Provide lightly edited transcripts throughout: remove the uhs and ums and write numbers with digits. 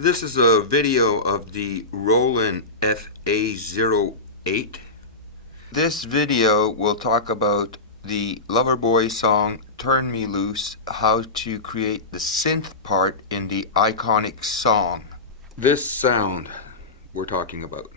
This is a video of the Roland FA08. This video will talk about the Loverboy song Turn Me Loose, how to create the synth part in the iconic song. This sound we're talking about.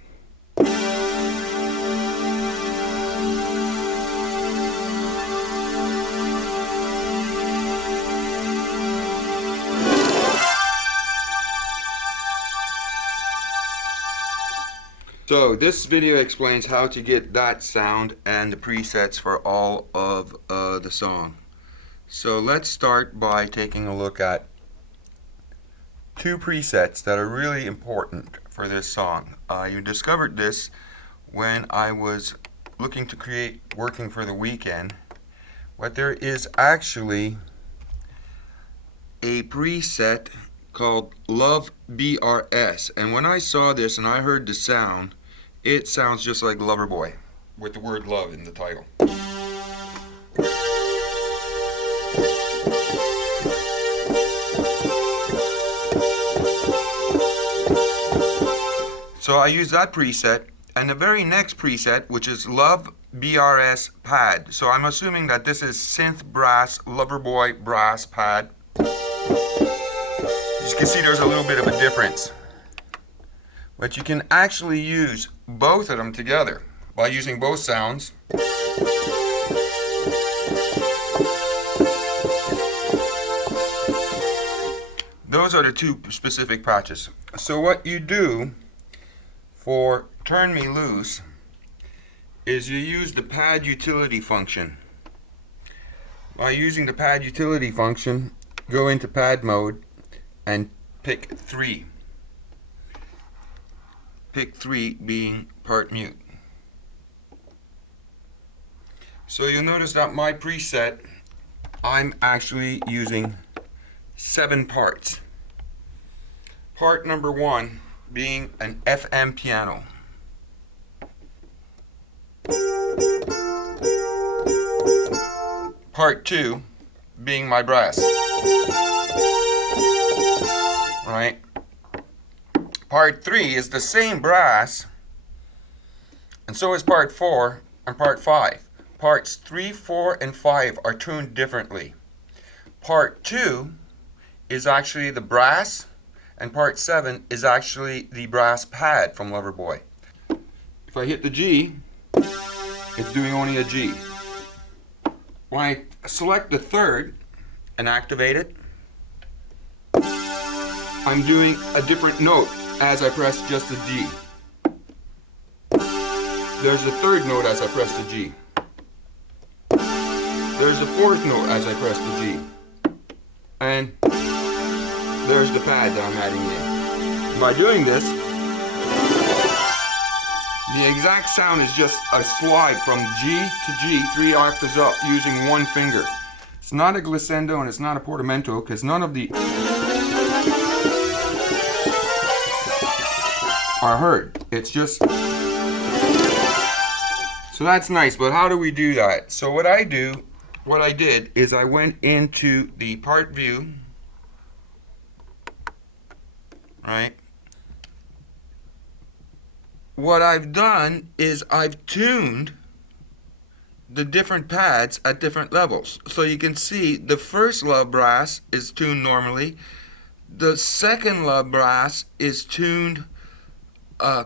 So this video explains how to get that sound and the presets for all of the song. So let's start by taking a look at two presets that are really important for this song. You discovered this when I was looking to create Working for the Weekend, but there is actually a preset called Love BRS, and when I saw this and I heard the sound, it sounds just like Loverboy with the word love in the title. So I use that preset, and the very next preset, which is Love BRS pad. So I'm assuming that this is synth brass Loverboy brass pad. As you can see, there's a little bit of a difference, but you can actually use both of them together by using both sounds. Those are the two specific patches. So what you do for Turn Me Loose is you use the pad utility function. By using the pad utility function, go into pad mode and pick 3. Pick 3 being part mute. So you'll notice that my preset, I'm actually using 7 parts. Part number 1 being an FM piano. Part 2 being my brass. Right? Part 3 is the same brass, and so is part 4 and part 5. Parts 3, 4, and 5 are tuned differently. Part 2 is actually the brass, and part 7 is actually the brass pad from Loverboy. If I hit the G, it's doing only a G. When I select the third and activate it, I'm doing a different note as I press just the G. There's the third note as I press the G. There's the fourth note as I press the G. And there's the pad that I'm adding in. By doing this, the exact sound is just a slide from G to G, 3 octaves up, using one finger. It's not a glissando and it's not a portamento, because none of the are heard. It's just, so that's nice, but how do we do that? So what I did is I went into the part view, right? What I've done is I've tuned the different pads at different levels. So you can see the first love brass is tuned normally. The second love brass is tuned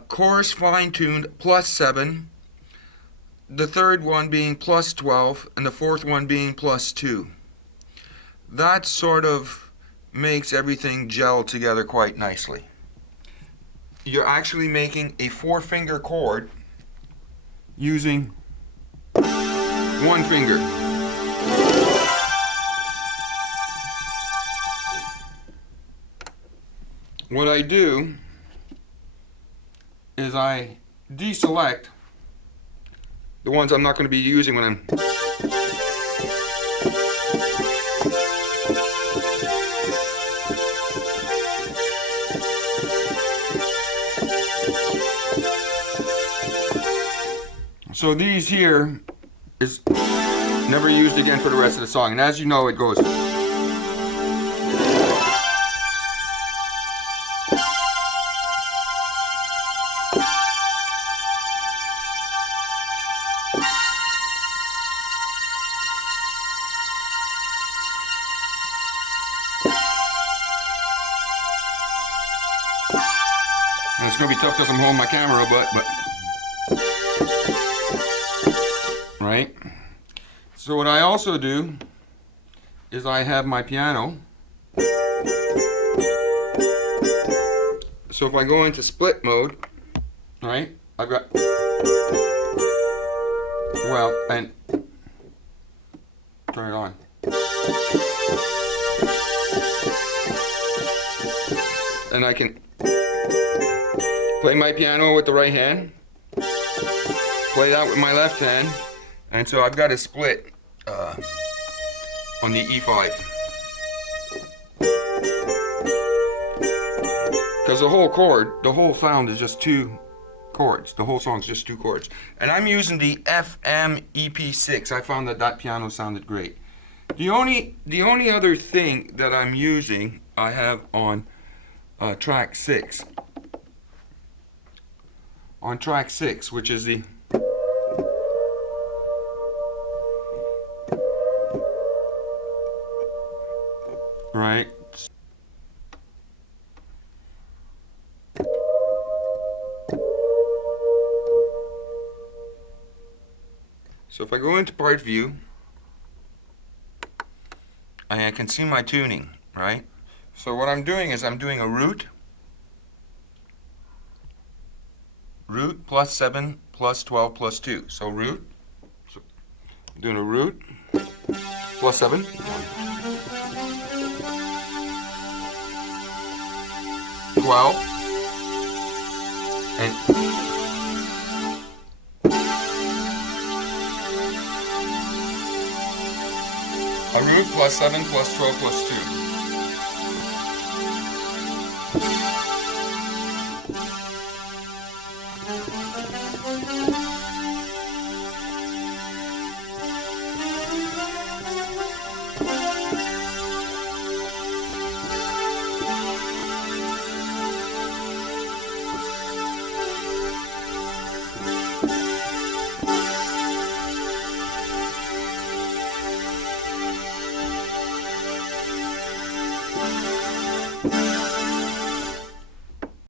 chorus fine-tuned +7, the third one being +12, and the fourth one being +2. That sort of makes everything gel together quite nicely. You're actually making a 4-finger chord using one finger. What I do is I deselect the ones I'm not going to be using when I'm so these here is never used again for the rest of the song, and as you know, it goes It's gonna be tough because I'm holding my camera, but right. So what I also do is I have my piano. So if I go into split mode, right, I've got, well, and turn it on. And I can play my piano with the right hand, play that with my left hand, and so I've got a split on the E5. Because the whole chord, the whole sound is just 2 chords. The whole song's just 2 chords. And I'm using the FM EP6. I found that that piano sounded great. The only other thing that I'm using, I have on track 6. On track 6, which is the right. So if I go into part view, I can see my tuning, right? So what I'm doing is I'm doing a root plus 7 plus 12 plus 2. So root, so I'm doing a root plus 7. 12 and a root plus 7 plus 12 plus 2.